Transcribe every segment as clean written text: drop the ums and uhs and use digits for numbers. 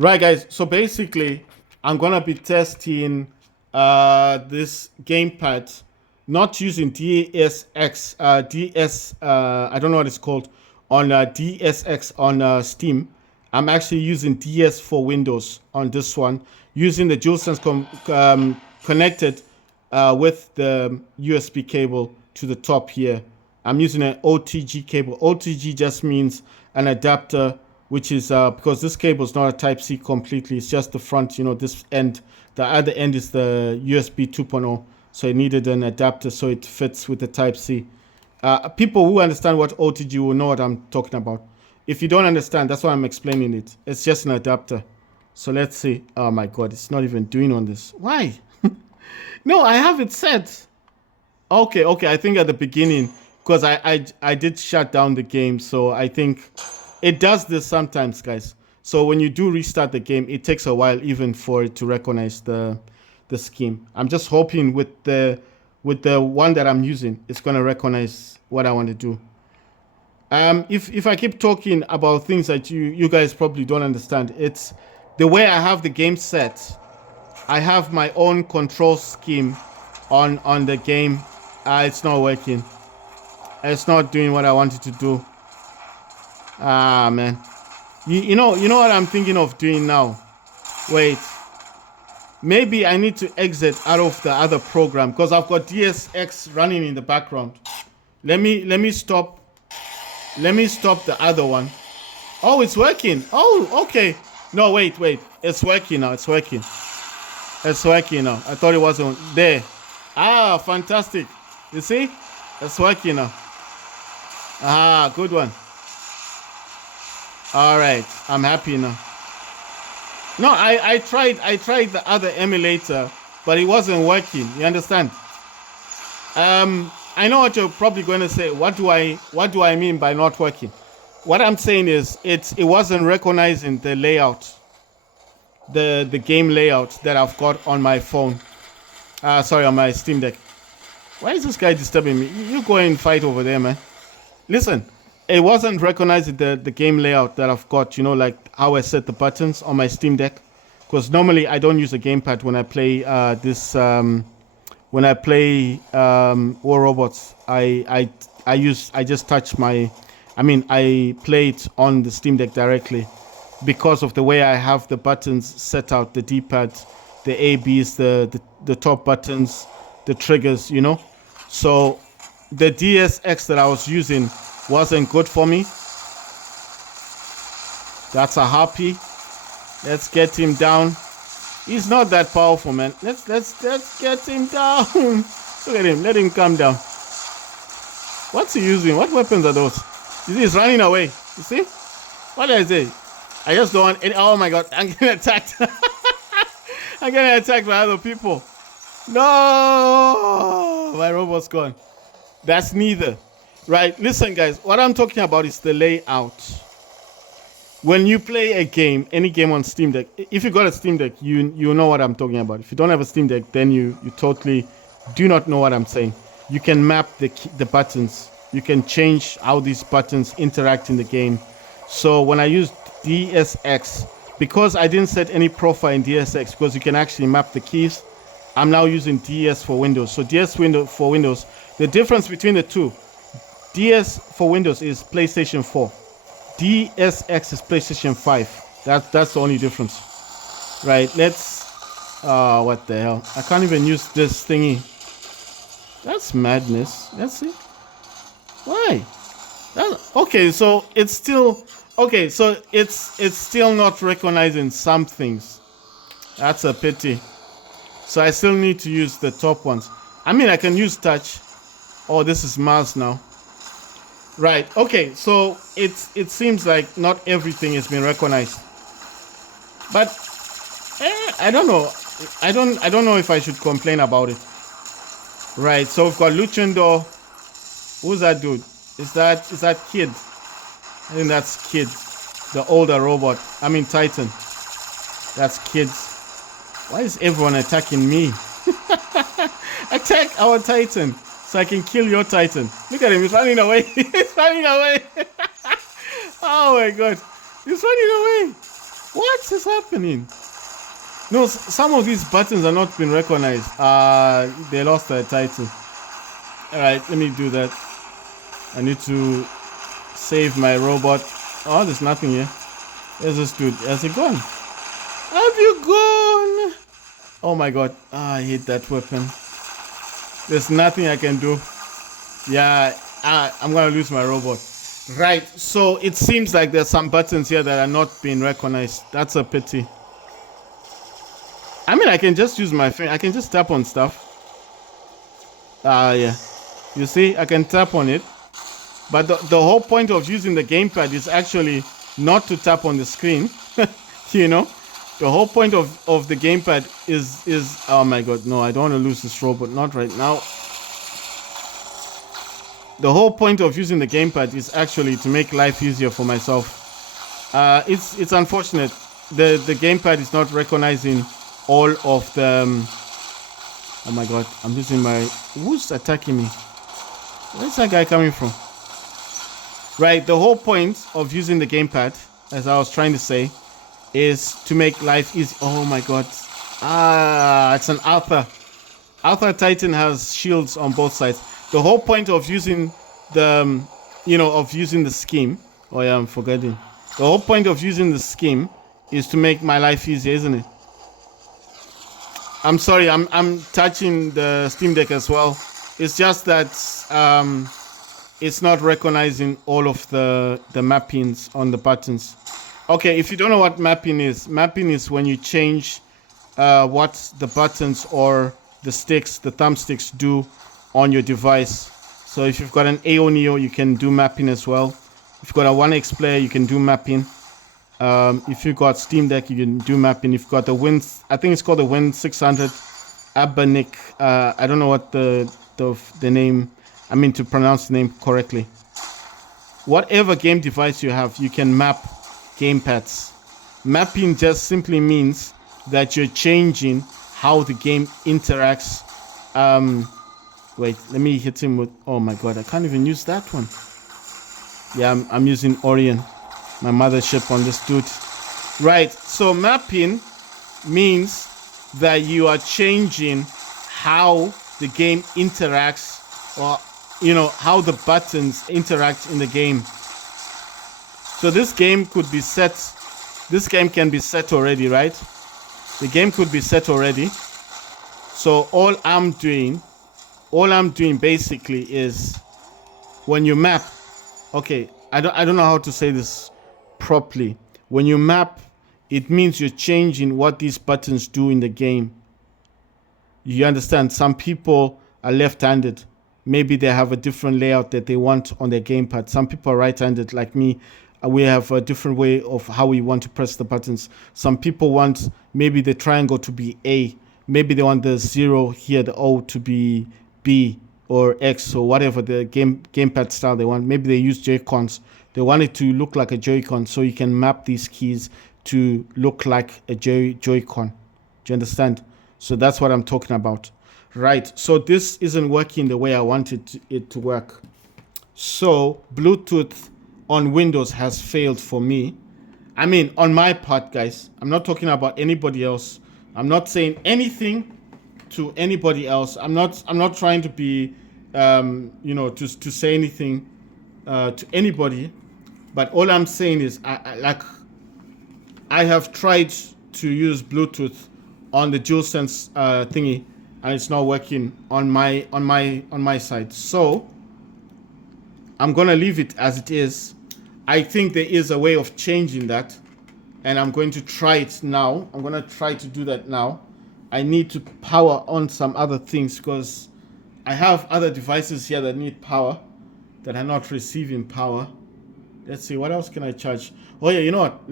Right, guys. So basically, I'm gonna be testing this gamepad, not using DSX, DS. I don't know what it's called on DSX on Steam. I'm actually using DS for Windows on this one, using the DualSense connected with the USB cable to the top here. I'm using an OTG cable. OTG just means an adapter, which is because this cable is not a Type C completely. It's just the front, this end. The other end is the USB 2.0. So it needed an adapter so it fits with the Type C. People who understand what OTG will know what I'm talking about. If you don't understand, that's why I'm explaining it. It's just an adapter. So let's see. Oh my God, it's not even doing on this. Why? No, I have it set. Okay. I think at the beginning, because I did shut down the game, so I think it does this sometimes, guys. So when you do restart the game, it takes a while even for it to recognize the scheme. I'm just hoping with the one that I'm using, it's gonna recognize what I want to do. If I keep talking about things that you guys probably don't understand, it's the way I have the game set. I have my own control scheme on the game. It's not working. It's not doing what I wanted to do. Ah, man. You know what I'm thinking of doing now? Wait. Maybe I need to exit out of the other program because I've got DSX running in the background. Let me stop. Let me stop the other one. Oh, it's working. Oh, okay. No, wait. It's working now. It's working. It's working now. I thought it wasn't there. Ah, fantastic. You see? It's working now. Ah, good one. All right. I'm happy now. No, I tried the other emulator, but it wasn't working. You understand? I know what you're probably going to say. What do I mean by not working? What I'm saying is it wasn't recognizing the layout, the game layout that I've got on my phone. Sorry, on my Steam Deck. Why is this guy disturbing me? You go and fight over there, man. Listen, it wasn't recognizing the game layout that I've got, like how I set the buttons on my Steam Deck. Because normally I don't use a gamepad when I play when I play War Robots. I just touch I play it on the Steam Deck directly because of the way I have the buttons set out, the D-pad, the ABs, the top buttons, the triggers, So the DSX that I was using wasn't good for me. That's a harpy. Let's get him down. He's not that powerful, man. Let's get him down. Look at him. Let him come down. What's he using? What weapons are those? You see, he's running away. You see? What did I say? I just don't want any. Oh my God. I'm getting attacked. I'm getting attacked by other people. No! My robot's gone. That's neither. Right? Listen, guys. What I'm talking about is the layout. When you play a game, any game on Steam Deck, if you got a Steam Deck, you know what I'm talking about. If you don't have a Steam Deck, then you totally do not know what I'm saying. You can map the buttons. You can change how these buttons interact in the game. So when I use DSX, because I didn't set any profile in DSX, because you can actually map the keys, I'm now using DS for Windows. So for Windows, the difference between the two, DS for Windows is PlayStation 4. DSX is PlayStation 5. That's the only difference. Right, let's... what the hell? I can't even use this thingy. That's madness. Let's see. Why? Okay, so it's still... Okay, so it's still not recognizing some things. That's a pity. So I still need to use the top ones. I can use touch. Oh, this is mouse now. Right. Okay. So it seems like not everything has been recognized, but I don't know. I don't know if I should complain about it. Right. So we've got Luchendo. Who's that dude? Is that Kid? I think that's Kid, the older robot. Titan. That's Kids. Why is everyone attacking me? Attack our Titan. So I can kill your Titan. Look at him, he's running away. He's running away. Oh my God. He's running away. What is happening? No, some of these buttons are not being recognized. They lost their title. All right, let me do that. I need to save my robot. Oh, there's nothing here. There's this dude. Has he gone? Have you gone? Oh my god. I hate that weapon. There's nothing I can do. Yeah, I'm gonna lose my robot. Right, so it seems like there's some buttons here that are not being recognized. That's a pity. I mean, I can just use my finger. I can just tap on stuff. Yeah. You see, I can tap on it. But the whole point of using the gamepad is actually not to tap on the screen. You know? The whole point of the gamepad is... Oh my god, no, I don't want to lose this robot. Not right now. The whole point of using the gamepad is actually to make life easier for myself. It's unfortunate. The gamepad is not recognizing all of the... oh my god, I'm losing my... Who's attacking me? Where's that guy coming from? Right, the whole point of using the gamepad, as I was trying to say, is to make life easy. Oh my god. It's an Arthur. Arthur Titan has shields on both sides. The whole point of using the, of using the scheme. Oh yeah, I'm forgetting. The whole point of using the scheme is to make my life easier, isn't it? I'm sorry, I'm touching the Steam Deck as well. It's just that it's not recognizing all of the mappings on the buttons. Okay, if you don't know what mapping is when you change what the buttons or the thumbsticks do on your device. So if you've got an AO Neo, you can do mapping as well. If you've got a 1X player, you can do mapping. If you've got Steam Deck, you can do mapping. If you've got the I think it's called the Win 600 Abanic. I don't know what the name, to pronounce the name correctly. Whatever game device you have, you can map gamepads. Mapping just simply means that you're changing how the game interacts. Wait, let me hit him with... Oh my god, I can't even use that one. Yeah, I'm using Orion, my mothership on this dude. Right, so mapping means that you are changing how the game interacts, or how the buttons interact in the game. So this game could be set. This game can be set already, right? The game could be set already. So all I'm doing basically is when you map. Okay, I don't know how to say this properly. When you map, it means you're changing what these buttons do in the game. You understand? Some people are left-handed. Maybe they have a different layout that they want on their gamepad. Some people are right-handed, like me. We have a different way of how we want to press the buttons. Some people want maybe the triangle to be A. Maybe they want the 0 here, the O to be B or X or whatever the gamepad style they want. Maybe they use Joy-Cons. They want it to look like a Joy-Con, so you can map these keys to look like a Joy-Con. Do you understand? So that's what I'm talking about. Right, so this isn't working the way I wanted it to work. So Bluetooth on Windows has failed for me. On my part, guys. I'm not talking about anybody else. I'm not saying anything to anybody else. I'm not trying to be, to say anything to anybody. But all I'm saying is, I have tried to use Bluetooth on the DualSense thingy, and it's not working on my side. So I'm gonna leave it as it is. I think there is a way of changing that, and I'm going to try it now. I'm gonna try to do that now. I need to power on some other things because I have other devices here that need power that are not receiving power. Let's see, what else can I charge? Oh yeah, you know what?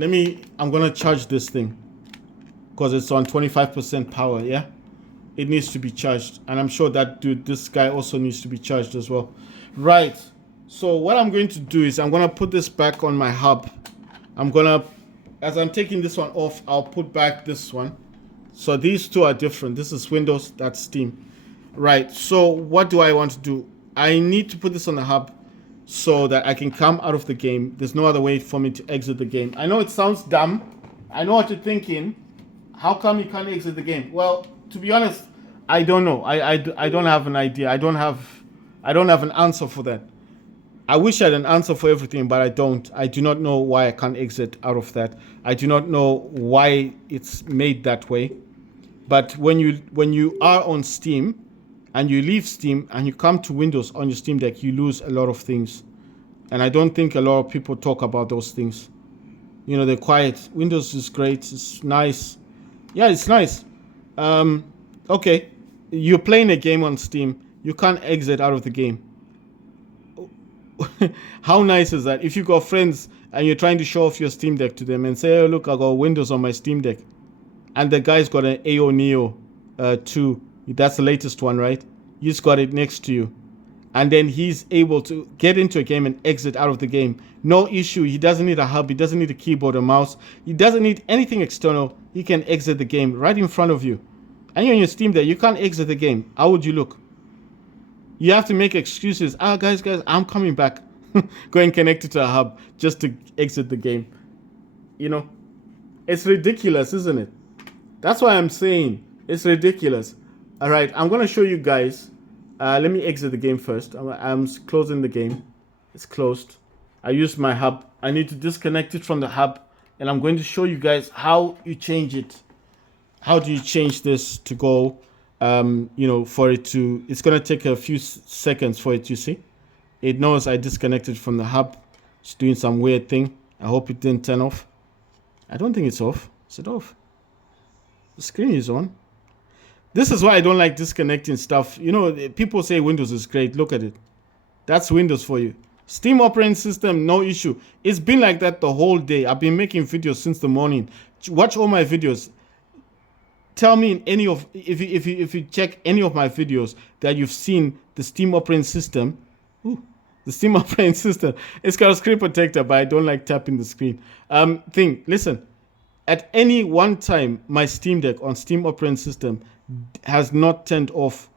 I'm gonna charge this thing because it's on 25% power. Yeah, it needs to be charged, and I'm sure that this guy also needs to be charged as well. Right. So what I'm going to do is I'm gonna put this back on my hub. As I'm taking this one off, I'll put back this one. So these two are different. This is Windows, that's Steam. Right, so what do I want to do? I need to put this on the hub so that I can come out of the game. There's no other way for me to exit the game. I know it sounds dumb, I know what you're thinking. How come you can't exit the game? Well, to be honest, I don't know. I don't have an idea. I don't have an answer for that. I wish I had an answer for everything, but I don't. I do not know why I can't exit out of that. I do not know why it's made that way. But when you are on Steam and you leave Steam and you come to Windows on your Steam Deck, you lose a lot of things. And I don't think a lot of people talk about those things. You know, they're quiet. Windows is great. It's nice. Yeah, it's nice. Okay. You're playing a game on Steam. You can't exit out of the game. How nice is that? If you got friends and you're trying to show off your Steam Deck to them and say, oh, look, I got Windows on my Steam Deck. And the guy's got an AO Neo 2. That's the latest one, right? He's got it next to you. And then he's able to get into a game and exit out of the game. No issue. He doesn't need a hub. He doesn't need a keyboard or mouse. He doesn't need anything external. He can exit the game right in front of you. And you're on your Steam Deck. You can't exit the game. How would you look? You have to make excuses. Guys, I'm coming back. Go and connect it to a hub just to exit the game. You know, it's ridiculous, isn't it? That's why I'm saying it's ridiculous. All right, I'm going to show you guys. Let me exit the game first. I'm closing the game. It's closed. I used my hub. I need to disconnect it from the hub. And I'm going to show you guys how you change it. How do you change this to go, you know, for it to... It's going to take a few seconds for it, you see. It knows I disconnected from the hub. It's doing some weird thing. I hope it didn't turn off. I don't think it's off. Is it off? The screen is on. This is why I don't like disconnecting stuff. You know, people say Windows is great. Look at it. That's Windows for you. Steam operating system, no issue. It's been like that the whole day. I've been making videos since the morning. Watch all my videos. Tell me in any of if you check any of my videos that you've seen the Steam operating system. Ooh, the Steam operating system. It's got a screen protector, but I don't like tapping the screen. Listen. At any one time, my Steam Deck on Steam operating system has not turned off.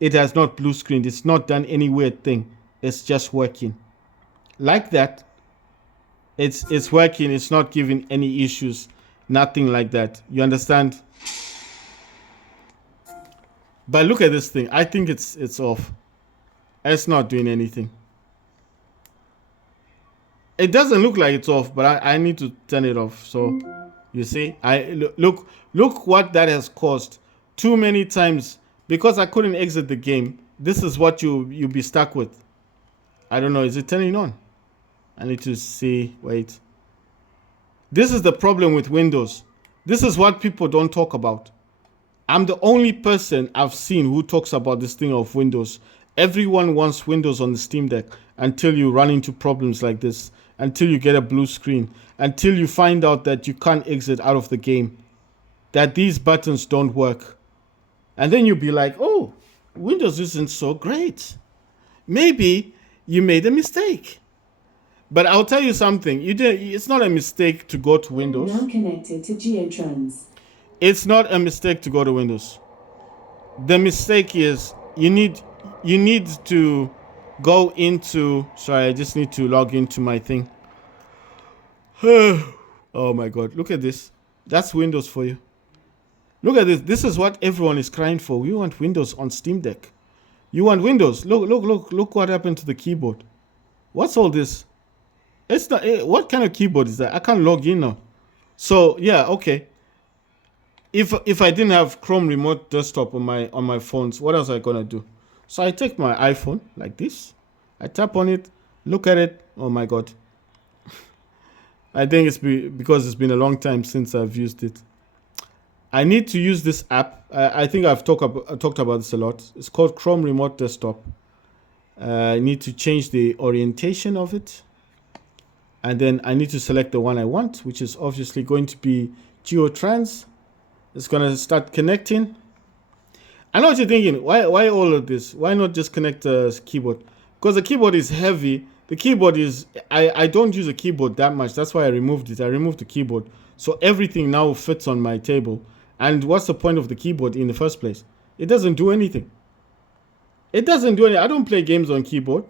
It has not blue screened. It's not done any weird thing. It's just working. Like that. It's working. It's not giving any issues. Nothing like that. You understand? But look at this thing. I think it's off. It's not doing anything. It doesn't look like it's off, but I need to turn it off. So you see, look what that has caused. Too many times because I couldn't exit the game. This is what you'll be stuck with. I don't know. Is it turning on? I need to see. Wait. This is the problem with Windows. This is what people don't talk about. I'm the only person I've seen who talks about this thing of Windows. Everyone wants Windows on the Steam Deck until you run into problems like this, until you get a blue screen, until you find out that you can't exit out of the game, that these buttons don't work. And then you'll be like, oh, Windows isn't so great. Maybe you made a mistake. But I'll tell you something. It's not a mistake to go to Windows. Now connected to Geotrans. It's not a mistake to go to Windows. The mistake is you need to go into... Sorry, I just need to log into my thing. Oh my God. Look at this. That's Windows for you. Look at this. This is what everyone is crying for. We want Windows on Steam Deck. You want Windows. Look what happened to the keyboard. What's all this? It's not... What kind of keyboard is that? I can't log in now. So, yeah, okay. If I didn't have Chrome Remote Desktop on my phones, what else am I gonna do? So I take my iPhone like this. I tap on it, look at it. Oh my God. I think it's because it's been a long time since I've used it. I need to use this app. I think I've talked about this a lot. It's called Chrome Remote Desktop. I need to change the orientation of it. And then I need to select the one I want, which is obviously going to be Geotrans. It's going to start connecting. I know what you're thinking. Why all of this? Why not just connect the keyboard? Because the keyboard is heavy. The keyboard is... I don't use a keyboard that much. That's why I removed it. I removed the keyboard. So everything now fits on my table. And what's the point of the keyboard in the first place? It doesn't do anything. It doesn't do anything. I don't play games on keyboard.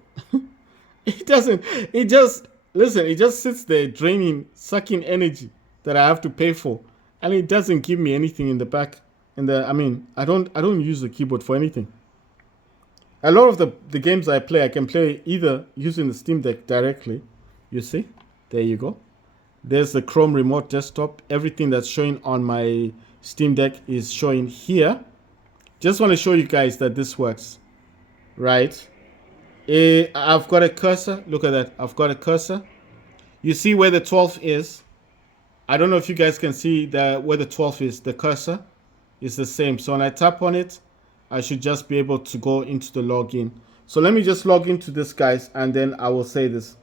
It doesn't. It just... Listen, it just sits there draining, sucking energy. that I have to pay for, and it doesn't give me anything in the back. I mean, I don't use the keyboard for anything. A lot of the games I play, I can play either using the Steam Deck directly. You see, there you go. There's the Chrome remote desktop. Everything that's showing on my Steam Deck is showing here. Just want to show you guys that this works, right? I've got a cursor. Look at that. I've got a cursor. You see where the 12 is? I don't know if you guys can see where the 12 is. The cursor is the same. So when I tap on it, I should just be able to go into the login. So let me just log into this, guys, and then I will say this.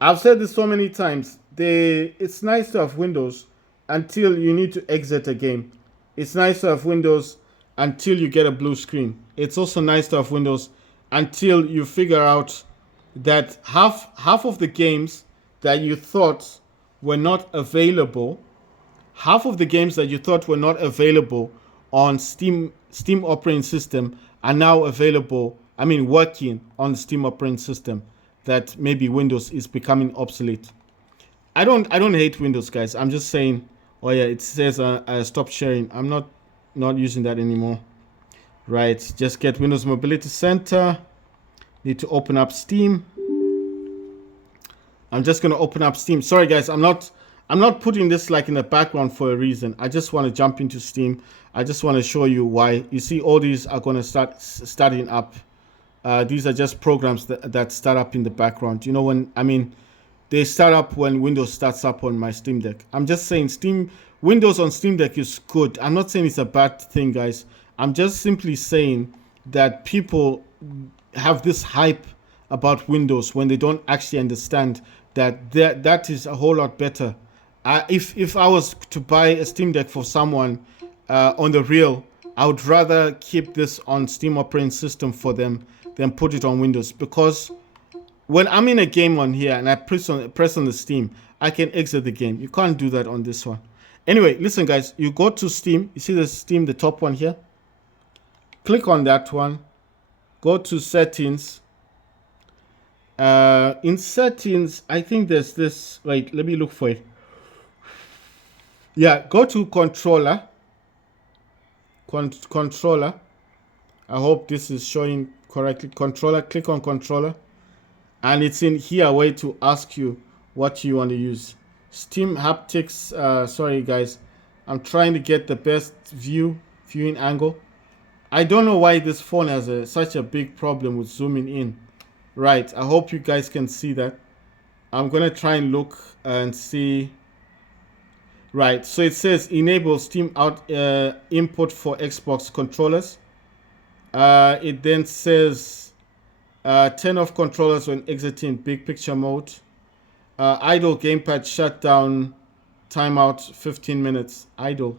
I've said this so many times. It's nice to have Windows until you need to exit a game. It's nice to have Windows until you get a blue screen. It's also nice to have Windows until you figure out that half of the games that you thought were not available, on Steam operating system are now available. I mean, working on the Steam operating system. That maybe Windows is becoming obsolete. I don't hate Windows, guys. I'm just saying. Oh yeah, it says stop sharing. I'm not using that anymore. Right, just get Windows Mobility Center. Need to open up Steam. I'm just gonna open up Steam. Sorry guys, I'm not putting this like in the background for a reason. I just want to jump into Steam. I just want to show you why. You see, all these are gonna starting up. These are just programs that start up in the background. You know, they start up when Windows starts up on my Steam Deck. I'm just saying Windows on Steam Deck is good. I'm not saying it's a bad thing, guys. I'm just simply saying that people have this hype about Windows when they don't actually understand that is a whole lot better. If I was to buy a Steam Deck for someone on the real, I would rather keep this on Steam operating system for them than put it on Windows, because when I'm in a game on here and I press on the Steam, I can exit the game. You can't do that on this one. Anyway, listen guys, you go to Steam. You see the Steam, the top one here? Click on that one. Go to settings. In settings, I think there's this. Wait, let me look for it. Yeah, go to controller. Controller. I hope this is showing correctly. Controller. Click on controller. And it's in here where to ask you what you want to use. Steam haptics. Sorry guys, I'm trying to get the best viewing angle. I don't know why this phone has such a big problem with zooming in. Right, I hope you guys can see that. I'm gonna try and look and see. Right, so it says enable Steam out input for Xbox controllers. It then says turn off controllers when exiting big picture mode. Idle gamepad shutdown timeout 15 minutes. Idle.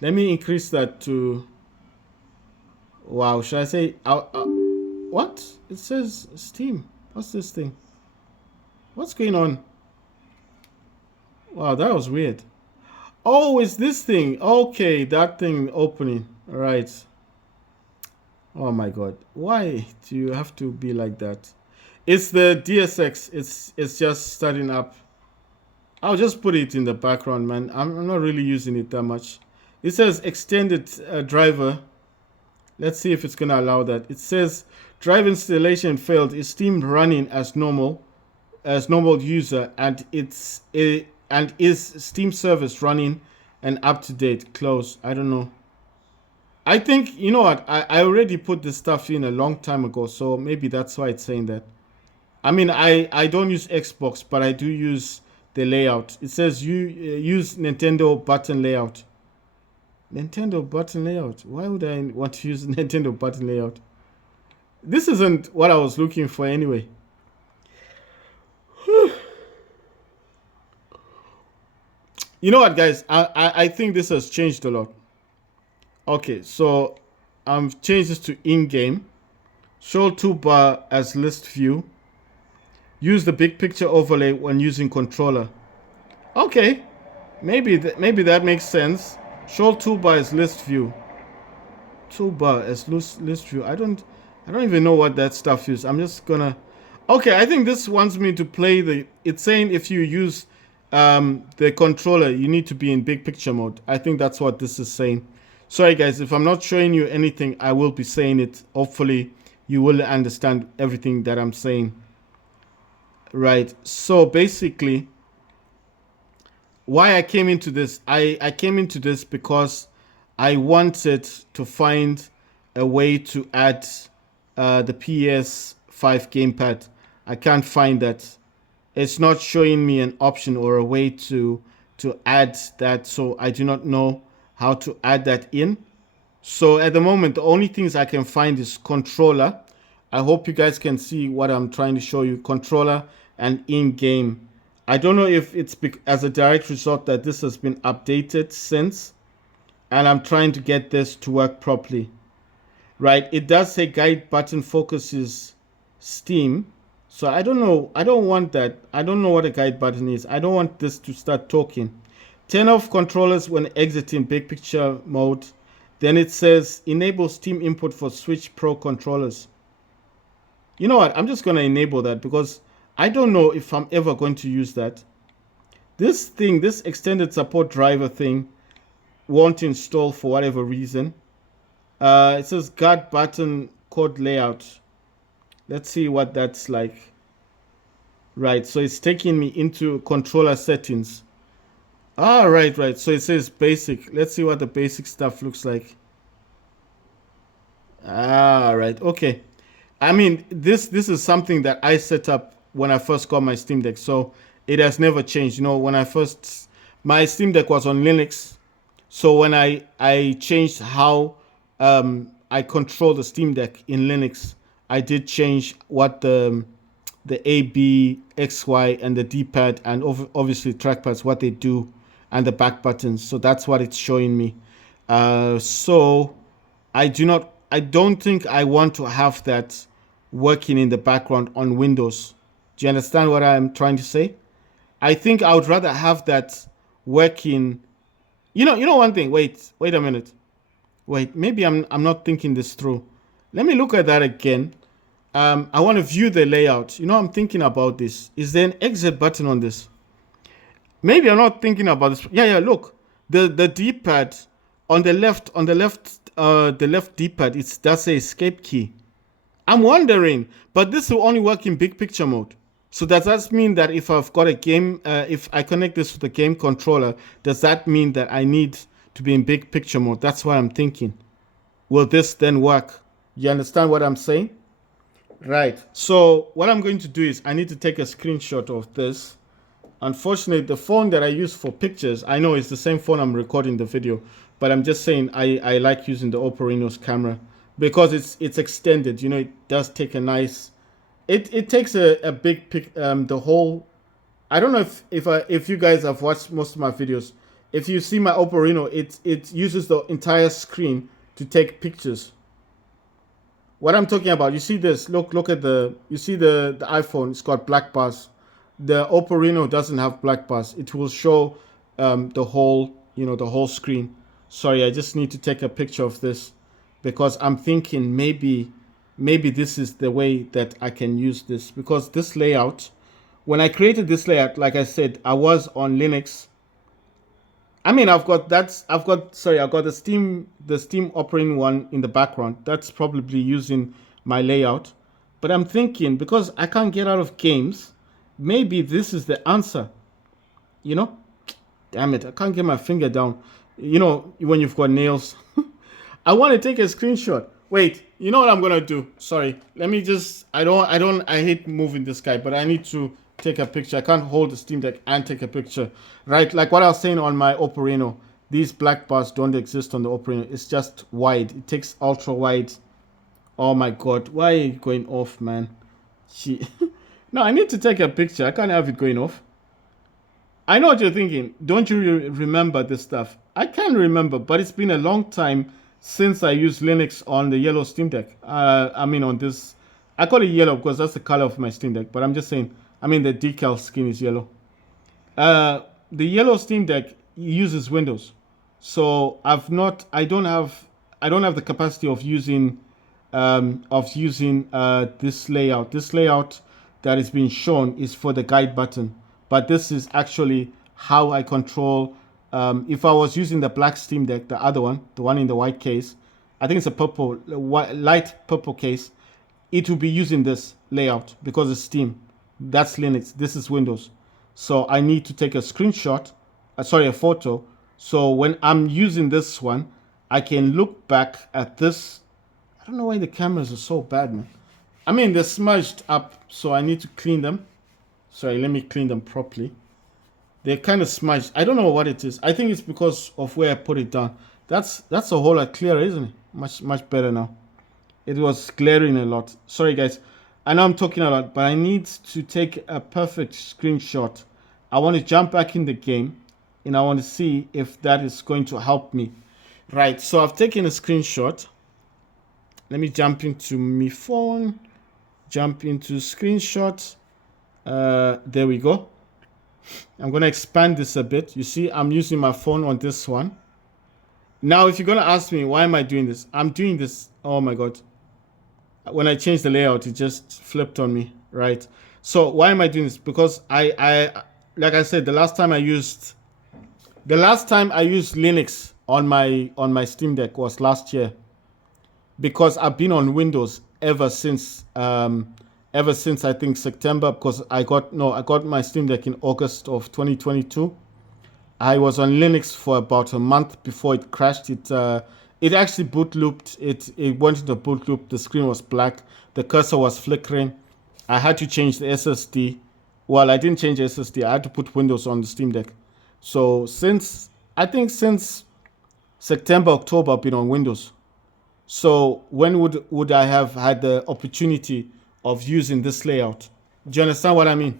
Let me increase that to. Wow, should I say what? It says Steam. What's this thing? What's going on? Wow, that was weird. Oh, it's this thing. Okay, that thing opening. All right. Oh my god. Why do you have to be like that? It's the DSX. It's just starting up. I'll just put it in the background, man. I'm not really using it that much. It says extended driver. Let's see if it's going to allow that. It says drive installation failed. Is Steam running as normal user, and is Steam service running and up to date? Close. I don't know. I think, you know what? I already put this stuff in a long time ago, so maybe that's why it's saying that. I mean, I don't use Xbox, but I do use the layout. It says you use Nintendo button layout. Nintendo button layout. Why would I want to use Nintendo button layout? This isn't what I was looking for anyway. You know what, guys? I think this has changed a lot. Okay, so I've changed this to in-game. Show toolbar as list view. Use the big picture overlay when using controller. Okay, maybe that makes sense. Show toolbar as list view. Toolbar as list view. I don't even know what that stuff is. I'm just gonna. Okay, I think this wants me to play the. It's saying if you use the controller, you need to be in big picture mode. I think that's what this is saying. Sorry guys, if I'm not showing you anything, I will be saying it. Hopefully you will understand everything that I'm saying. Right, so basically why I came into this, I came into this because I wanted to find a way to add the PS5 gamepad. I can't find that. It's not showing me an option or a way to add that, so I do not know how to add that in. So at the moment, the only things I can find is controller. I hope you guys can see what I'm trying to show you. Controller and in-game. I don't know if it's as a direct result that this has been updated since, and I'm trying to get this to work properly. Right, it does say guide button focuses Steam. So I don't know. I don't want that. I don't know what a guide button is. I don't want this to start talking. Turn off controllers when exiting big picture mode. Then it says enable Steam input for Switch Pro controllers. You know what? I'm just going to enable that because I don't know if I'm ever going to use that. This thing, this extended support driver thing, won't install for whatever reason. It says guard button code layout. Let's see what that's like. Right, so it's taking me into controller settings. Ah, right. So it says basic. Let's see what the basic stuff looks like. Ah, right. Okay. I mean, this is something that I set up when I first got my Steam Deck, so it has never changed. You know, when I first my Steam Deck was on Linux, so when I changed how I control the Steam Deck in Linux, I did change what the A, B, X, Y, and the D-pad, and obviously trackpads, what they do, and the back buttons. So that's what it's showing me. So I don't think I want to have that working in the background on Windows. Do you understand what I'm trying to say? I think I would rather have that working. You know one thing. Wait a minute. Wait, maybe I'm not thinking this through. Let me look at that again. I want to view the layout. You know, I'm thinking about this. Is there an exit button on this? Maybe I'm not thinking about this. Yeah. Look, the D-pad on the left, the left D-pad, it does say escape key. I'm wondering, but this will only work in big picture mode. So does that mean that if I've got a game, if I connect this to the game controller, does that mean that I need to be in big picture mode? That's what I'm thinking. Will this then work? You understand what I'm saying? Right. So what I'm going to do is I need to take a screenshot of this. Unfortunately, the phone that I use for pictures, I know it's the same phone I'm recording the video, but I'm just saying I like using the Oppo Reno's camera because it's extended. You know, it does take a nice. It takes a big pic. The whole. I don't know if you guys have watched most of my videos. If you see my Oppo Reno, it uses the entire screen to take pictures. What I'm talking about, you see this? Look at you see the iPhone. It's got black bars. The Oppo Reno doesn't have black bars. It will show the whole screen. Sorry, I just need to take a picture of this because I'm thinking maybe this is the way that I can use this, because this layout, when I created this layout, like I said, I was on Linux. I mean, I've got the Steam operating one in the background. That's probably using my layout. But I'm thinking, because I can't get out of games, maybe this is the answer. You know? Damn it, I can't get my finger down. You know, when you've got nails. I want to take a screenshot. Wait, you know what I'm gonna do? Sorry. Let me just I hate moving this guy, but I need to take a picture. I can't hold the Steam Deck and take a picture. Right? Like what I was saying on my Oppo Reno. These black bars don't exist on the Oppo Reno. It's just wide. It takes ultra wide. Oh my god. Why are you going off, man? No, I need to take a picture. I can't have it going off. I know what you're thinking. Don't you remember this stuff? I can remember, but it's been a long time since I used Linux on the yellow Steam Deck. I mean on this. I call it yellow because that's the color of my Steam Deck. But I'm just saying, I mean the decal skin is yellow. The yellow Steam Deck uses Windows. So I don't have the capacity of using this layout. This layout that is being shown is for the guide button, but this is actually how I control. If I was using the black Steam Deck, the other one, the one in the white case, I think it's a purple, light purple case, it will be using this layout because it's Steam. That's Linux. This is Windows. So I need to take a screenshot, a photo. So when I'm using this one, I can look back at this. I don't know why the cameras are so bad, man. I mean, they're smudged up, so I need to clean them. Sorry, let me clean them properly. They're kind of smudged. I don't know what it is. I think it's because of where I put it down. That's a whole lot clearer, isn't it? Much better now. It was glaring a lot. Sorry, guys. I know I'm talking a lot, but I need to take a perfect screenshot. I want to jump back in the game, and I want to see if that is going to help me. Right, so I've taken a screenshot. Let me jump into my phone. Jump into screenshot. There we go. I'm going to expand this a bit. You see, I'm using my phone on this one. Now, if you're going to ask me, why am I doing this? I'm doing this. Oh, my God. When I changed the layout, it just flipped on me, right? So why am I doing this? Because I like I said, the last time I used Linux on my Steam Deck was last year, because I've been on Windows ever since I think September, because I got my Steam Deck in August of 2022. I was on Linux for about a month before it crashed. It actually boot looped. It went into boot loop. The screen was black. The cursor was flickering. I had to change the SSD. Well, I didn't change the SSD. I had to put Windows on the Steam Deck. So since September, October, I've been on Windows. So when would I have had the opportunity of using this layout? Do you understand what I mean?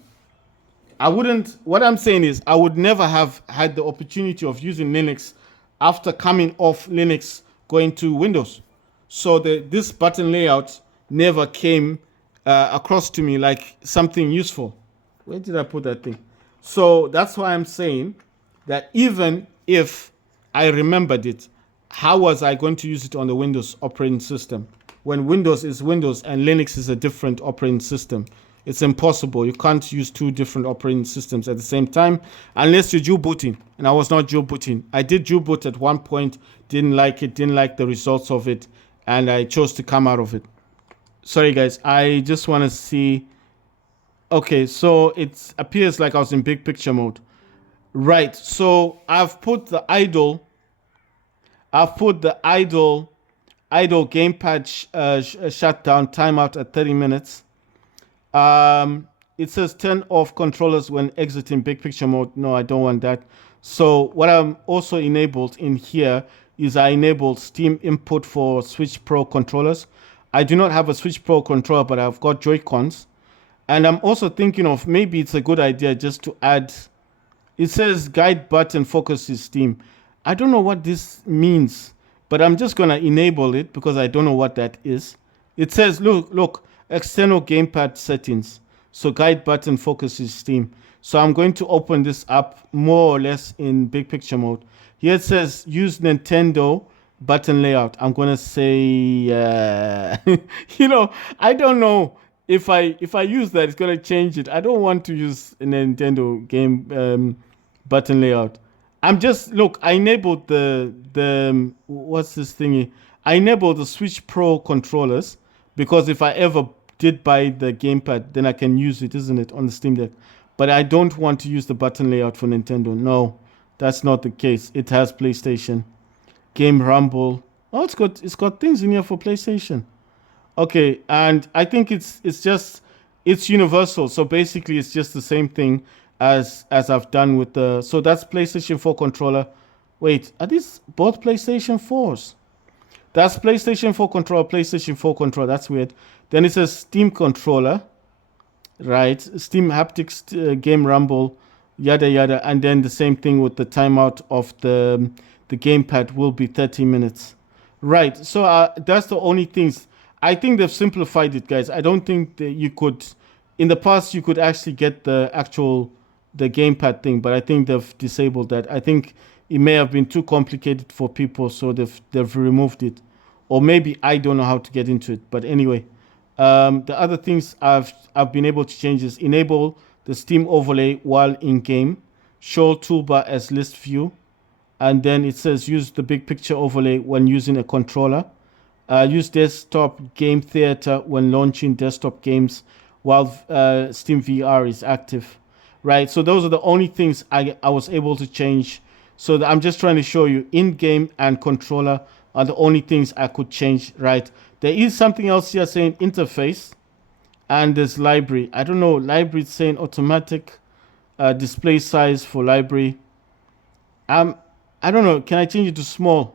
I wouldn't. What I'm saying is, I would never have had the opportunity of using Linux after coming off Linux going to Windows. So this button layout never came across to me like something useful. Where did I put that thing? So that's why I'm saying that even if I remembered it, how was I going to use it on the Windows operating system when Windows is Windows and Linux is a different operating system? It's impossible. You can't use two different operating systems at the same time unless you're dual booting. And I was not dual booting. I did dual boot at one point, didn't like it, didn't like the results of it, and I chose to come out of it. Sorry, guys. I just want to see. Okay, so it appears like I was in big picture mode. Right. So I've put the idle gamepad shutdown timeout at 30 minutes. It says turn off controllers when exiting big picture mode. No, I don't want that. So what I'm also enabled in here is I enabled Steam input for Switch Pro controllers. I do not have a Switch Pro controller, but I've got Joy-Cons. And I'm also thinking of maybe it's a good idea just to add, it says guide button focuses Steam. I don't know what this means, but I'm just going to enable it because I don't know what that is. It says, look, external gamepad settings. So guide button focuses Steam. So I'm going to open this up more or less in big picture mode. Here it says use Nintendo button layout. I'm going to say, I don't know if I use that, it's going to change it. I don't want to use a Nintendo game button layout. I enabled the what's this thingy? I enabled the Switch Pro controllers because if I ever did buy the gamepad, then I can use it, isn't it, on the Steam Deck? But I don't want to use the button layout for Nintendo. No, that's not the case. It has PlayStation, Game Rumble. Oh, it's got things in here for PlayStation. Okay, and I think it's universal. So basically, it's just the same thing as I've done with the. So that's PlayStation 4 controller. Wait, are these both PlayStation 4s? That's PlayStation 4 controller, PlayStation 4 controller. That's weird. Then it says Steam controller, right? Steam haptics, Game Rumble, yada yada, and then the same thing with the timeout of the gamepad will be 30 minutes, right? So that's the only things. I think they've simplified it, guys. I don't think that you could. In the past, you could actually get the gamepad thing, but I think they've disabled that. I think it may have been too complicated for people, so they've removed it, or maybe I don't know how to get into it. But anyway, the other things I've been able to change is enable the Steam overlay while in game, show toolbar as list view, and then it says use the big picture overlay when using a controller. Use desktop game theater when launching desktop games while Steam VR is active, right? So those are the only things I was able to change. So I'm just trying to show you in-game and controller are the only things I could change, right? There is something else here saying interface, and there's library. I don't know, library is saying automatic display size for library. I don't know, can I change it to small?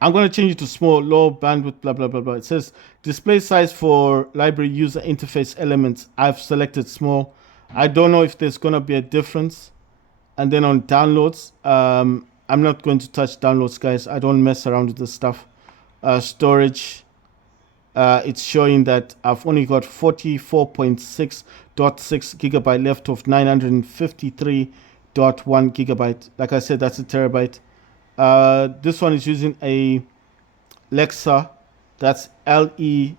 I'm going to change it to small, low bandwidth, blah, blah, blah, blah. It says display size for library user interface elements. I've selected small. I don't know if there's going to be a difference. And then on downloads, I'm not going to touch downloads, guys. I don't mess around with this stuff. Storage, it's showing that I've only got 44.6.6 gigabyte left of 953.1 gigabyte. Like I said, that's a terabyte. This one is using a Lexar, that's Lexar,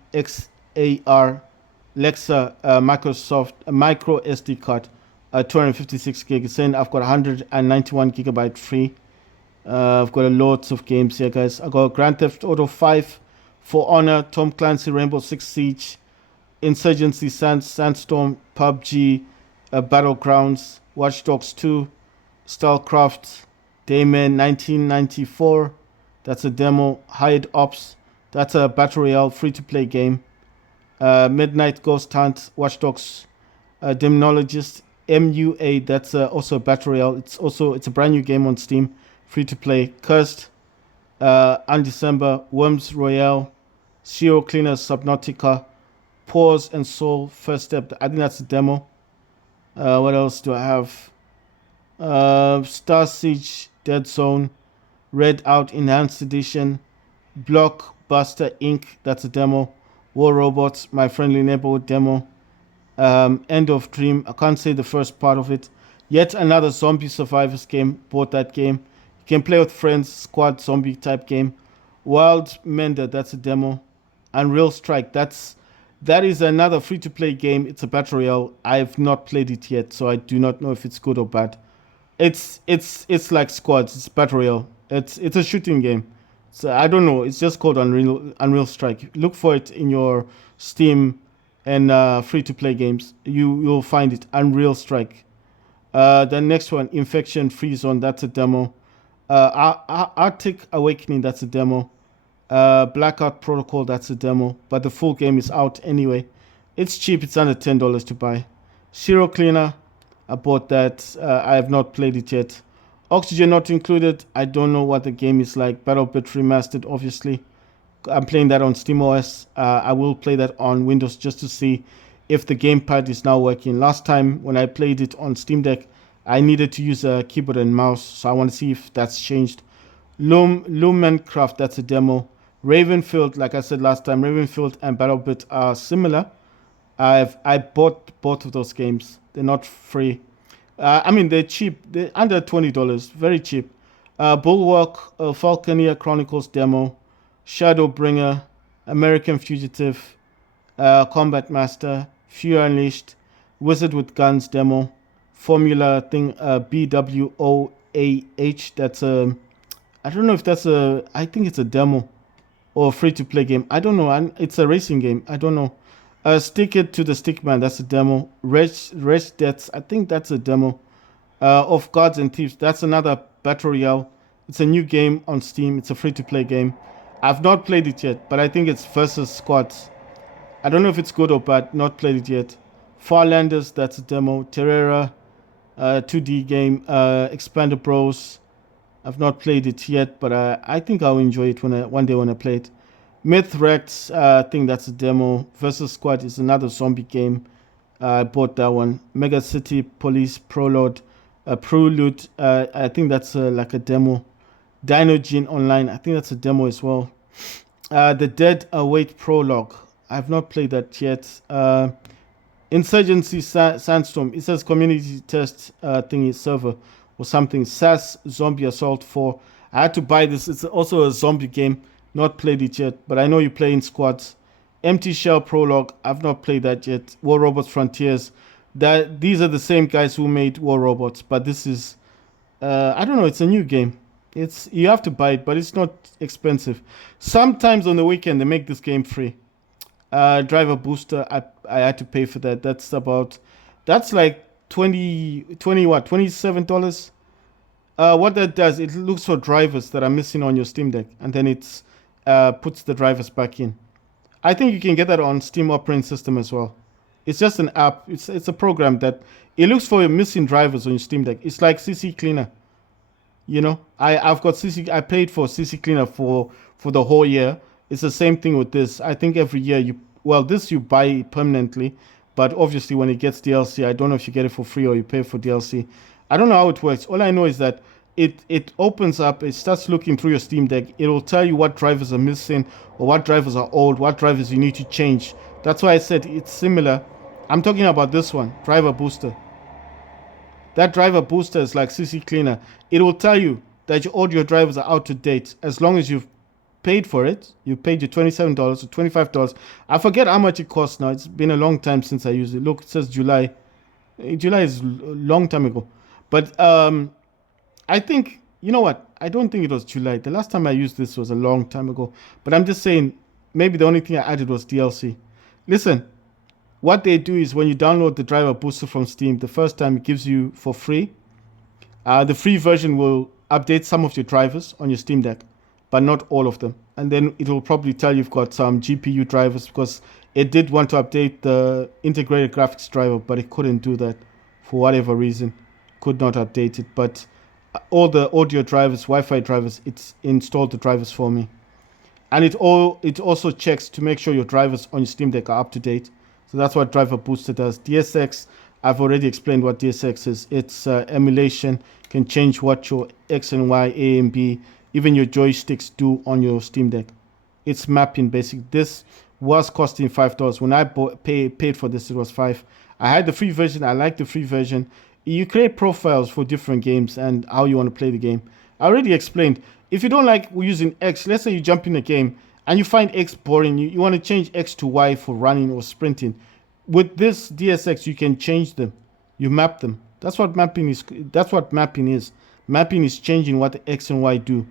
Lexar Microsoft micro SD card, 256 gig. It's saying I've got 191 gigabyte free. I've got loads of games here, guys. I got Grand Theft Auto 5, For Honor, Tom Clancy, Rainbow Six Siege, Insurgency, Sandstorm, PUBG, Battlegrounds, Watch Dogs 2, StarCraft, Dayman 1994, that's a demo. Hired Ops, that's a Battle Royale free-to-play game. Midnight Ghost Hunt, Watch Dogs, Demonologist, MUA, that's also a Battle Royale. It's a brand new game on Steam, free-to-play. Cursed, Undecember, Worms Royale, Zero Cleaner, Subnautica, Pause and Soul, First Step. I think that's a demo. What else do I have? Star Siege, Dead Zone, Red Out Enhanced Edition, Blockbuster Inc. That's a demo. War Robots, My Friendly Neighborhood demo. End of Dream. I can't say the first part of it. Yet another zombie survivors game. Bought that game. You can play with friends. Squad zombie type game. Wild Mender. That's a demo. Unreal Strike. That is another free-to-play game. It's a battle royale. I've not played it yet, so I do not know if it's good or bad. It's like Squads. It's battle royale. It's a shooting game. So I don't know. It's just called Unreal Strike. Look for it in your Steam and free-to-play games. You'll find it. Unreal Strike. The next one, Infection Free Zone. That's a demo. Arctic Awakening. That's a demo. Blackout Protocol. That's a demo. But the full game is out anyway. It's cheap. It's under $10 to buy. Zero Cleaner. I bought that. I have not played it yet. Oxygen not included. I don't know what the game is like. BattleBit Remastered, obviously. I'm playing that on SteamOS. I will play that on Windows just to see if the gamepad is now working. Last time when I played it on Steam Deck, I needed to use a keyboard and mouse. So I want to see if that's changed. Lumencraft, that's a demo. Ravenfield, like I said last time, Ravenfield and BattleBit are similar. I bought both of those games. They're not free. I mean, they're cheap. They're under $20. Very cheap. Bulwark, Falconeer Chronicles demo. Shadowbringer, American Fugitive, Combat Master, Fear Unleashed, Wizard with Guns demo. Formula thing, BWOAH. That's a... I don't know if that's a... I think it's a demo or free-to-play game. I don't know. It's a racing game. I don't know. Stick It to the Stickman, that's a demo. Rest Deaths, I think that's a demo. Of Gods and Thieves, that's another Battle Royale. It's a new game on Steam. It's a free-to-play game. I've not played it yet, but I think it's versus squads. I don't know if it's good or bad. Not played it yet. Farlanders, that's a demo. Terrera, 2D game. Expander Bros. I've not played it yet, but I think I'll enjoy it one day when I play it. Mythrex, I think that's a demo. Versus Squad is another zombie game. I bought that one. Mega City Police Prelude. I think that's like a demo. Dinogen Online, I think that's a demo as well. The Dead Await Prologue. I've not played that yet. Insurgency Sandstorm. It says community test thingy server or something. SAS Zombie Assault 4. I had to buy this. It's also a zombie game. Not played it yet, but I know you play in squads. Empty Shell Prologue. I've not played that yet. War Robots Frontiers. that these are the same guys who made War Robots, but this is I don't know. It's a new game. It's you have to buy it, but it's not expensive. Sometimes on the weekend they make this game free. Driver Booster, I had to pay for that. That's like 20 what, $27. What that does, it looks for drivers that are missing on your Steam Deck, and then it's puts the drivers back in. I think you can get that on Steam operating system as well. It's just an app. It's a program that it looks for missing drivers on your Steam Deck. It's like CC Cleaner. I've got CC. I paid for CC Cleaner for the whole year. It's the same thing with this. I think every year this you buy permanently, but obviously when it gets DLC, I don't know if you get it for free or you pay for DLC. I don't know how it works. All I know is that it opens up. It starts looking through your Steam Deck. It will tell you what drivers are missing or what drivers are old, what drivers you need to change. That's why I said it's similar. I'm talking about this one, Driver Booster. That Driver Booster is like CC Cleaner. It will tell you that your audio drivers are out to date as long as you've paid for it. You paid your $27 or $25. I forget how much it costs now. It's been a long time since I used it. Look, it says July. July is a long time ago. But I think, you know what? I don't think it was July. The last time I used this was a long time ago. But I'm just saying, maybe the only thing I added was DLC. Listen, what they do is when you download the Driver Booster from Steam, the first time it gives you for free. The free version will update some of your drivers on your Steam Deck, but not all of them. And then it will probably tell you've got some GPU drivers because it did want to update the integrated graphics driver, but it couldn't do that for whatever reason. Could not update it. But all the audio drivers, Wi-Fi drivers, it's installed the drivers for me. And it also checks to make sure your drivers on your Steam Deck are up to date. So that's what Driver Booster does. DSX, I've already explained what DSX is. It's emulation, can change what your X and Y, A and B, even your joysticks do on your Steam Deck. It's mapping basic. This was costing $5. When I paid for this, it was $5. I had the free version. I like the free version. You create profiles for different games and how you want to play the game. I already explained. If you don't like using X, let's say you jump in a game and you find X boring, you want to change X to Y for running or sprinting. With this DSX, you can change them. You map them. That's what mapping is. Mapping is changing what the X and Y do.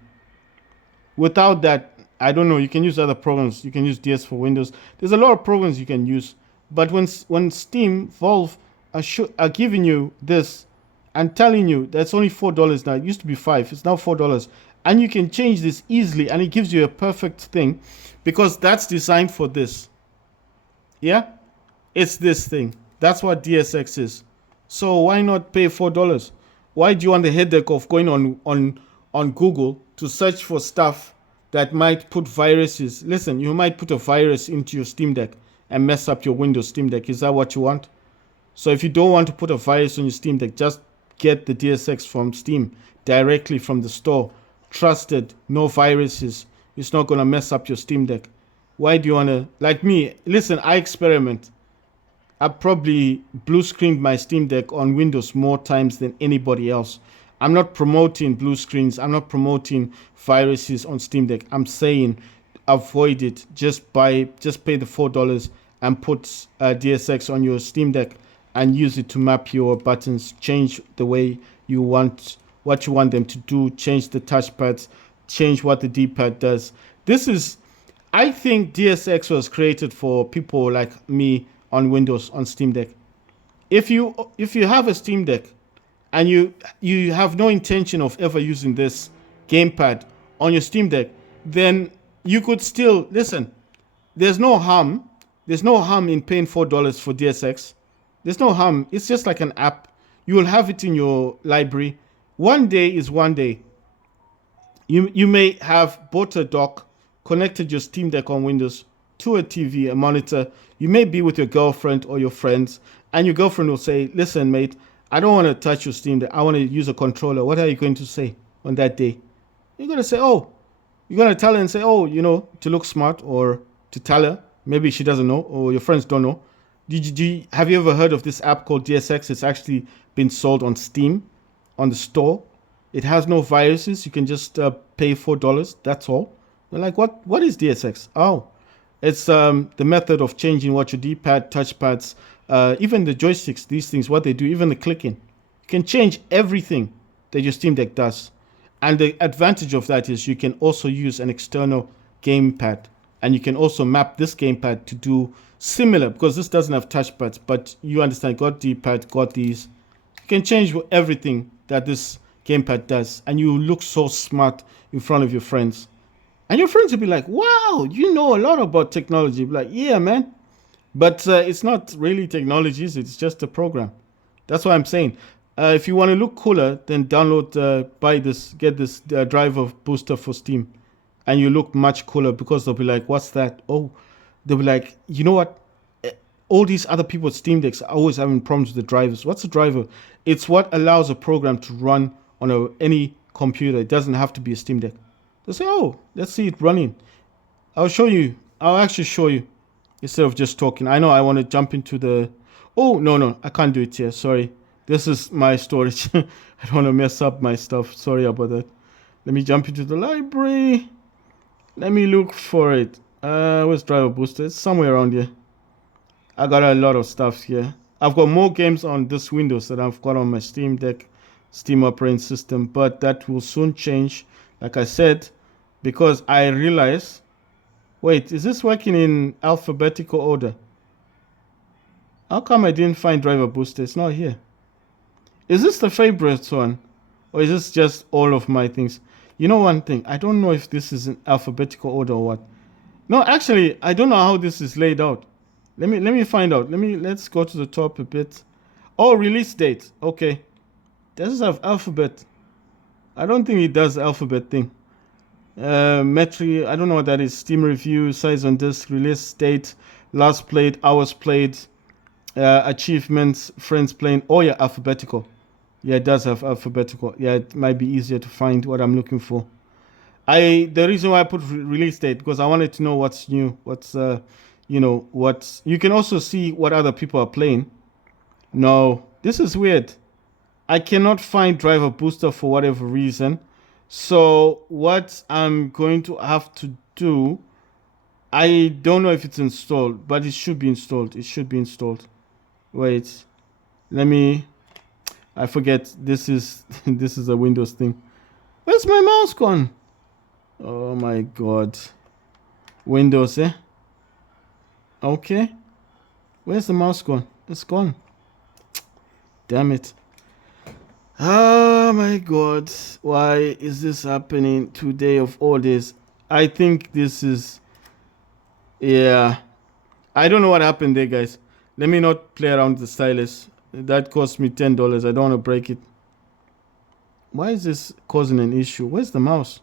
Without that, I don't know. You can use other programs. You can use DS for Windows. There's a lot of programs you can use. But when Steam, Valve are giving you this and telling you that's only $4 now. It used to be $5. It's now $4. And you can change this easily, and it gives you a perfect thing because that's designed for this. Yeah? It's this thing. That's what DSX is. So why not pay $4? Why do you want the headache of going on Google to search for stuff that might put viruses? Listen, you might put a virus into your Steam Deck and mess up your Windows Steam Deck. Is that what you want? So if you don't want to put a virus on your Steam Deck, just get the DSX from Steam directly from the store. Trusted, no viruses. It's not going to mess up your Steam Deck. Why do you want to, like me, listen, I experiment. I probably blue screened my Steam Deck on Windows more times than anybody else. I'm not promoting blue screens. I'm not promoting viruses on Steam Deck. I'm saying avoid it. Just pay the $4 and put DSX on your Steam Deck and use it to map your buttons. Change the way you want what you want them to do. Change the touchpads. Change what the D-pad does. I think DSX was created for people like me on Windows on Steam Deck. If you have a Steam Deck and you have no intention of ever using this gamepad on your Steam Deck, then you could still listen. There's no harm. There's no harm in paying $4 for DSX. There's no harm. It's just like an app. You will have it in your library. One day is one day. You may have bought a dock, connected your Steam Deck on Windows to a TV, a monitor. You may be with your girlfriend or your friends, and your girlfriend will say, listen, mate, I don't want to touch your Steam Deck. I want to use a controller. What are you going to say on that day? You're going to say, you're going to tell her and say, to look smart, or to tell her. Maybe she doesn't know, or your friends don't know. Have you ever heard of this app called DSX? It's actually been sold on Steam, on the store. It has no viruses. You can just pay $4. That's all. They're like, what is DSX? Oh, it's the method of changing what your D-pad, touchpads, even the joysticks, these things, what they do, even the clicking. You can change everything that your Steam Deck does. And the advantage of that is you can also use an external gamepad. And you can also map this gamepad to do similar, because this doesn't have touchpads, but you understand, got D-pad, got these. You can change everything that this gamepad does, and you look so smart in front of your friends. And your friends will be like, wow, you know a lot about technology. Be like, yeah, man. But it's not really technology, it's just a program. That's what I'm saying. If you want to look cooler, then download, buy this, get this driver booster for Steam. And you look much cooler, because they'll be like, what's that? Oh, they'll be like, you know what? All these other people with Steam Decks are always having problems with the drivers. What's a driver? It's what allows a program to run on any computer. It doesn't have to be a Steam Deck. They say, oh, let's see it running. I'll show you. I'll actually show you instead of just talking. I know I want to jump into the... Oh, no, I can't do it here. Sorry. This is my storage. I don't want to mess up my stuff. Sorry about that. Let me jump into the library. Let me look for it. Where's Driver Booster? It's somewhere around here. I got a lot of stuff here. I've got more games on this Windows than I've got on my Steam Deck, Steam operating system, but that will soon change, like I said, because I realize, wait, is this working in alphabetical order? How come I didn't find Driver Booster? It's not here. Is this the favorites one? Or is this just all of my things? You know one thing, I don't know if this is in alphabetical order or what. No, actually, I don't know how this is laid out. Let me find out. Let's go to the top a bit. Oh, release date. Okay. Does it have alphabet? I don't think it does alphabet thing. Metri, I don't know what that is. Steam review, size on disk, release date, last played, hours played, achievements, friends playing. Oh yeah, alphabetical. Yeah, it does have alphabetical. Yeah, it might be easier to find what I'm looking for. The reason why I put release date, because I wanted to know what's new, what's what you can also see what other people are playing. No, this is weird. I cannot find Driver Booster for whatever reason. So what I'm going to have to do, I don't know if it's installed, but it should be installed. It should be installed. Wait, I forget. This is this is a Windows thing. Where's my mouse gone? Oh my god. Windows, eh? Okay. Where's the mouse gone? It's gone. Damn it. Oh my god. Why is this happening today of all this? I think this is... Yeah. I don't know what happened there, guys. Let me not play around with the stylus. That cost me $10. I don't want to break it. Why is this causing an issue? Where's the mouse?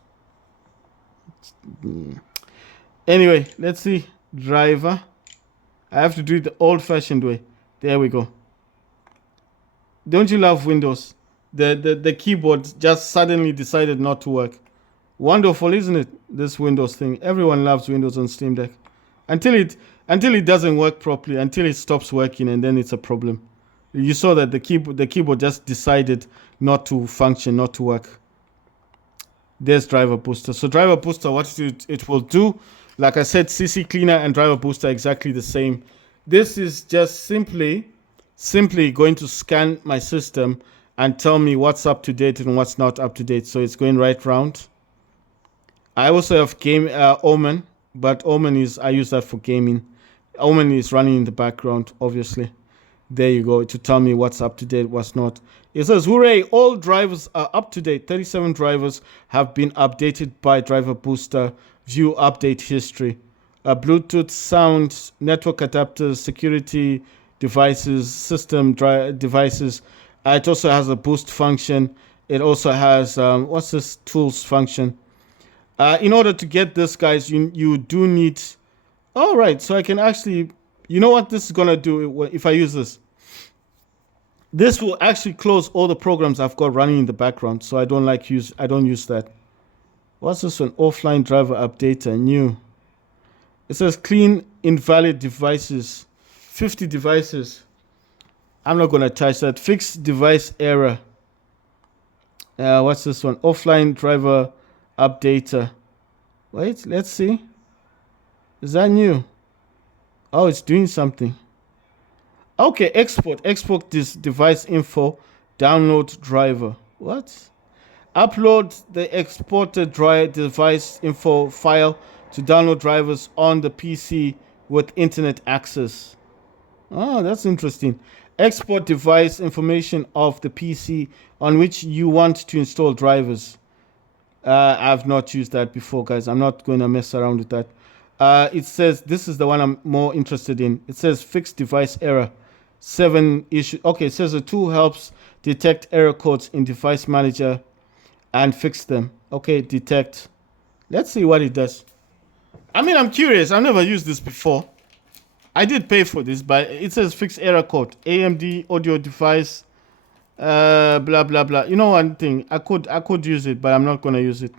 Anyway, let's see. Driver. I have to do it the old-fashioned way. There we go. Don't you love Windows? The keyboard just suddenly decided not to work. Wonderful, isn't it? This Windows thing. Everyone loves Windows on Steam Deck. Until it doesn't work properly, until it stops working, and then it's a problem. You saw that the keyboard just decided not to function, not to work. There's Driver Booster. So Driver Booster, what it will do, like I said, CC Cleaner and Driver Booster are exactly the same. This is just simply going to scan my system and tell me what's up to date and what's not up to date. So it's going right round. I also have Omen, but Omen I use that for gaming. Omen is running in the background, obviously. There you go, to tell me what's up to date, what's not. It says, hooray, all drivers are up to date. 37 drivers have been updated by Driver Booster. View update history. Bluetooth, sound, network adapters, security devices, system devices. It also has a boost function. It also has, what's this tools function? In order to get this, guys, you do need... All right, so I can actually... You know what this is going to do if I use this? This will actually close all the programs I've got running in the background, so I don't use that. What's this one? Offline driver updater, new. It says clean invalid devices. 50 devices. I'm not going to touch that. Fix device error. What's this one? Offline driver updater. Wait, let's see. Is that new? Oh, it's doing something. Okay, export this device info, download driver. What? Upload the exported device info file to download drivers on the PC with internet access. Oh, that's interesting. Export device information of the PC on which you want to install drivers. I've not used that before, guys. I'm not going to mess around with that. It says this is the one I'm more interested in. It says fix device error. 7 issue. Okay, it says the tool helps detect error codes in device manager and fix them. Okay, detect. Let's see what it does. I mean, I'm curious. I've never used this before. I did pay for this, but it says fix error code. AMD audio device. Blah blah blah. You know one thing. I could use it, but I'm not gonna use it.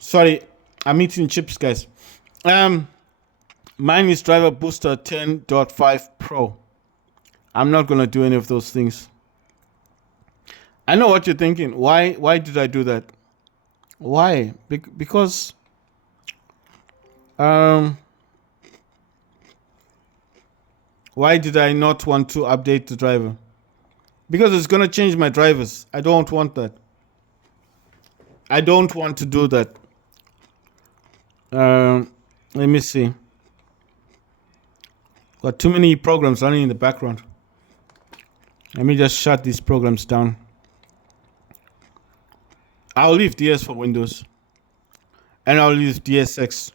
Sorry, I'm eating chips, guys. Mine is driver booster 10.5 Pro. I'm not gonna do any of those things. I know what you're thinking. Why did I do that? Why? Because why did I not want to update the driver? Because it's gonna change my drivers. I don't want that. I don't want to do that. Let me see. Got too many programs running in the background. Let me just shut these programs down. I'll leave DS for Windows. And I'll leave DSX.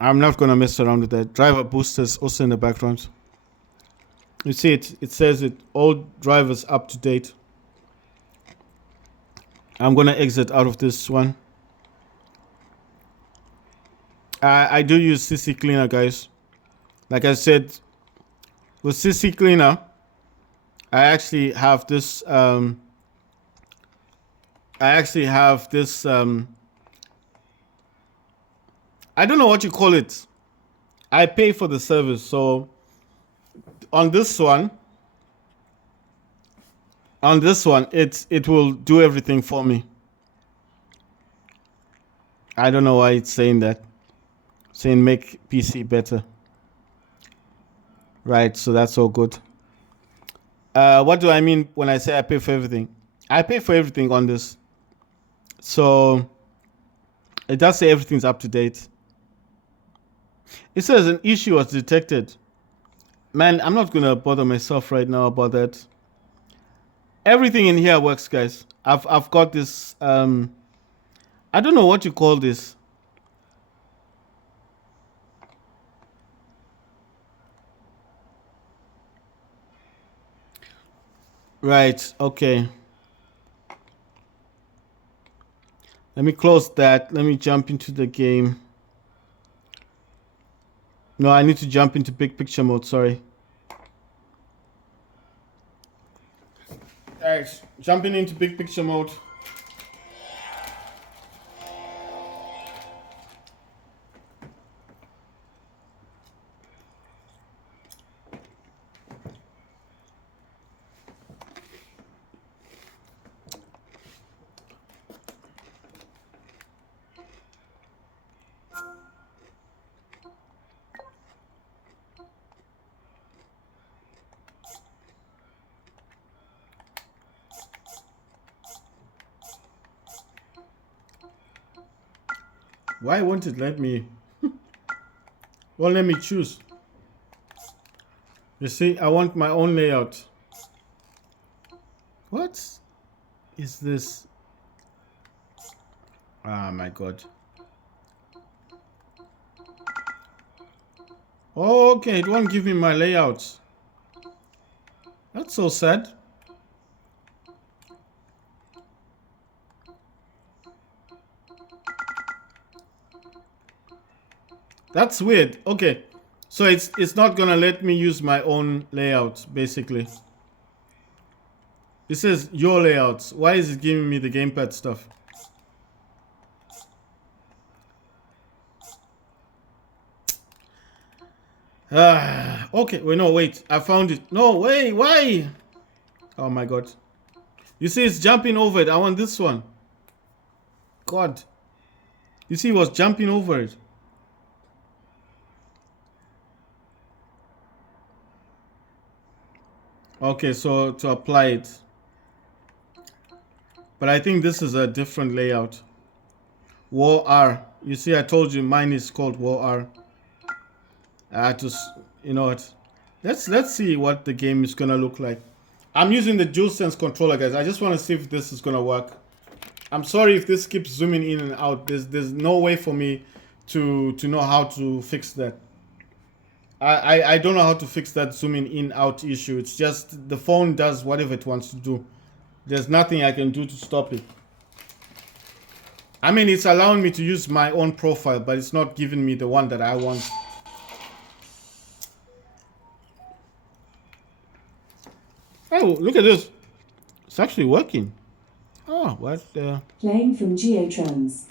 I'm not gonna mess around with that. Driver boosters also in the background. You see it? It says it. All drivers up to date. I'm gonna exit out of this one. I do use CC Cleaner, guys. Like I said, with CC Cleaner, I actually have this. I don't know what you call it. I pay for the service, so on this one, it will do everything for me. I don't know why it's saying that. Saying make PC better. Right, so that's all good. What do I mean when I say I pay for everything? I pay for everything on this. So it does say everything's up to date. It says an issue was detected. Man, I'm not gonna bother myself right now about that. Everything in here works, guys. I've got this I don't know what you call this. Right, okay. Let me close that. Let me jump into the game. No, I need to jump into big picture mode, sorry. Alright, jumping into big picture mode. Why won't it let me? Well, let me choose. You see, I want my own layout. What is this? Ah, my God. Okay, it won't give me my layouts. That's so sad. That's weird. Okay, so it's not gonna let me use my own layout, basically. It says your layouts. Why is it giving me the gamepad stuff? Okay, wait, no, wait. I found it. No, wait, why? Oh my god. You see, it's jumping over it. I want this one. God. You see, it was jumping over it. Okay, so to apply it. But I think this is a different layout. War R. You see, I told you mine is called War R. I had to, you know what? Let's see what the game is gonna look like. I'm using the DualSense controller, guys. I just want to see if this is gonna work. I'm sorry if this keeps zooming in and out. There's no way for me to know how to fix that. I don't know how to fix that zooming in out issue. It's just the phone does whatever it wants to do. There's nothing I can do to stop it. I mean, it's allowing me to use my own profile, but it's not giving me the one that I want. Oh, look at this. It's actually working. Oh, what the... Playing from Geotrends.